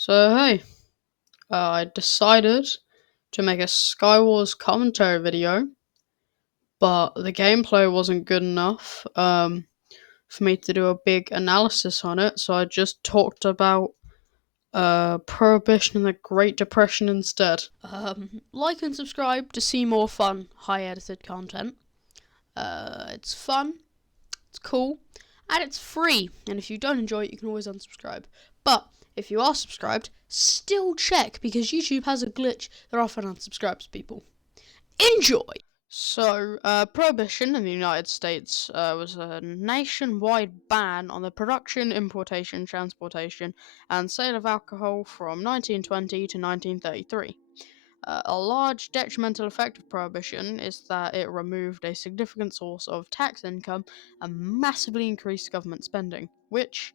So hey, I decided to make a skywars commentary video, but the gameplay wasn't good enough for me to do a big analysis on it. So I just talked about prohibition and the Great Depression instead. Like and subscribe to see more fun, high edited content. It's fun, it's cool, and it's free. And if you don't enjoy it, you can always unsubscribe. But if you are subscribed, still check because YouTube has a glitch that often unsubscribes people. Enjoy! So, prohibition in the United States was a nationwide ban on the production, importation, transportation, and sale of alcohol from 1920 to 1933. A large detrimental effect of prohibition is that it removed a significant source of tax income and massively increased government spending, which,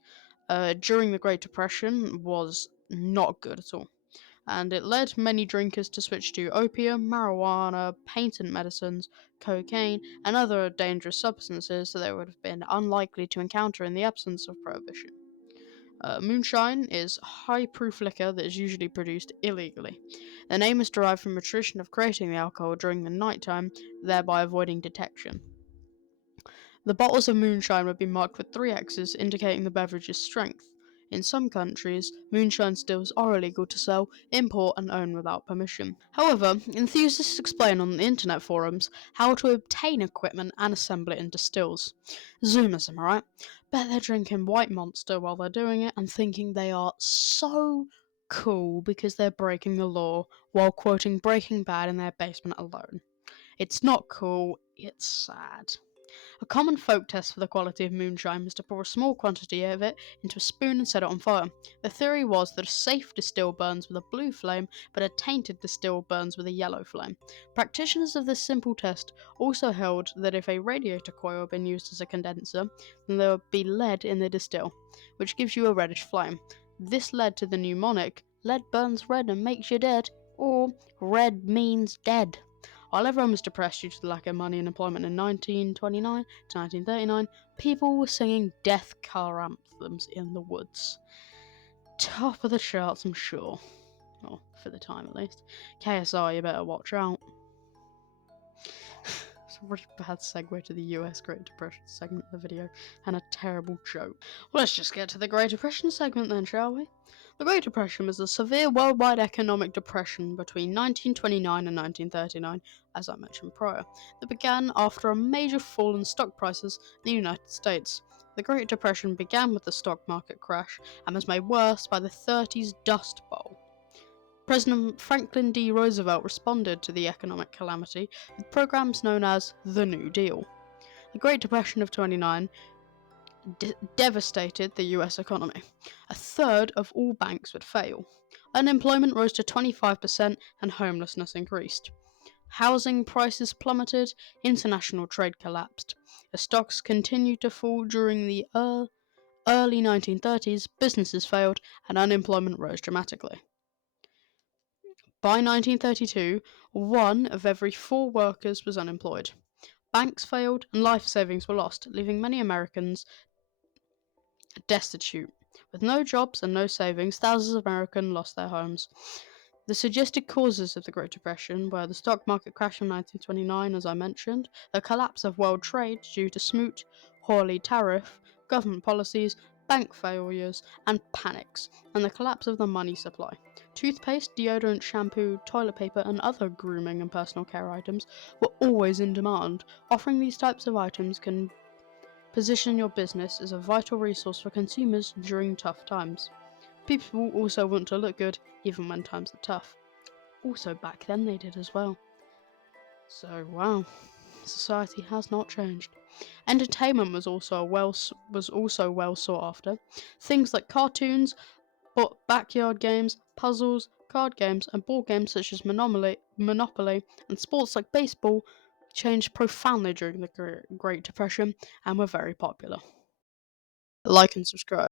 during the Great Depression, was not good at all. And it led many drinkers to switch to opium, marijuana, patent medicines, cocaine, and other dangerous substances that they would have been unlikely to encounter in the absence of prohibition. Moonshine is high proof liquor that is usually produced illegally. The name is derived from a tradition of creating the alcohol during the nighttime, thereby avoiding detection. The bottles of moonshine would be marked with three X's indicating the beverage's strength. In some countries, moonshine stills are illegal to sell, import, and own without permission. However, enthusiasts explain on the internet forums how to obtain equipment and assemble it into stills. Zoomers, am I right? Bet they're drinking White Monster while they're doing it and thinking they are so cool because they're breaking the law while quoting Breaking Bad in their basement alone. It's not cool, it's sad. A common folk test for the quality of moonshine was to pour a small quantity of it into a spoon and set it on fire. The theory was that a safe distill burns with a blue flame, but a tainted distill burns with a yellow flame. Practitioners of this simple test also held that if a radiator coil had been used as a condenser, then there would be lead in the distill, which gives you a reddish flame. This led to the mnemonic, "Lead burns red and makes you dead," or "Red means dead." While everyone was depressed due to the lack of money and employment in 1929 to 1939, people were singing death car anthems in the woods. Top of the charts, I'm sure. Well, for the time at least. KSI, you better watch out. It's a really bad segue to the US Great Depression segment of the video, and a terrible joke. Well, let's just get to the Great Depression segment then, shall we? The Great Depression was a severe worldwide economic depression between 1929 and 1939, as I mentioned prior, that began after a major fall in stock prices in the United States. The Great Depression began with the stock market crash and was made worse by the 30s Dust Bowl. President Franklin D. Roosevelt responded to the economic calamity with programs known as the New Deal. The Great Depression of 29 devastated the US economy. A third of all banks would fail. Unemployment rose to 25% and homelessness increased. Housing prices plummeted, international trade collapsed. As stocks continued to fall during the early 1930s, businesses failed and unemployment rose dramatically. By 1932, 1 of every 4 workers was unemployed. Banks failed and life savings were lost, leaving many Americans destitute. With no jobs and no savings, thousands of Americans lost their homes. The suggested causes of the Great Depression were the stock market crash in 1929, as I mentioned, the collapse of world trade due to Smoot-Hawley tariff, government policies, bank failures, and panics, and the collapse of the money supply. Toothpaste, deodorant, shampoo, toilet paper, and other grooming and personal care items were always in demand. Offering these types of items can position your business as a vital resource for consumers during tough times. People also want to look good even when times are tough. Also, back then they did as well. So, wow, society has not changed. Entertainment was also well sought after. Things like cartoons, backyard games, puzzles, card games, and board games such as Monopoly, and sports like baseball changed profoundly during the Great Depression and were very popular. Like and subscribe.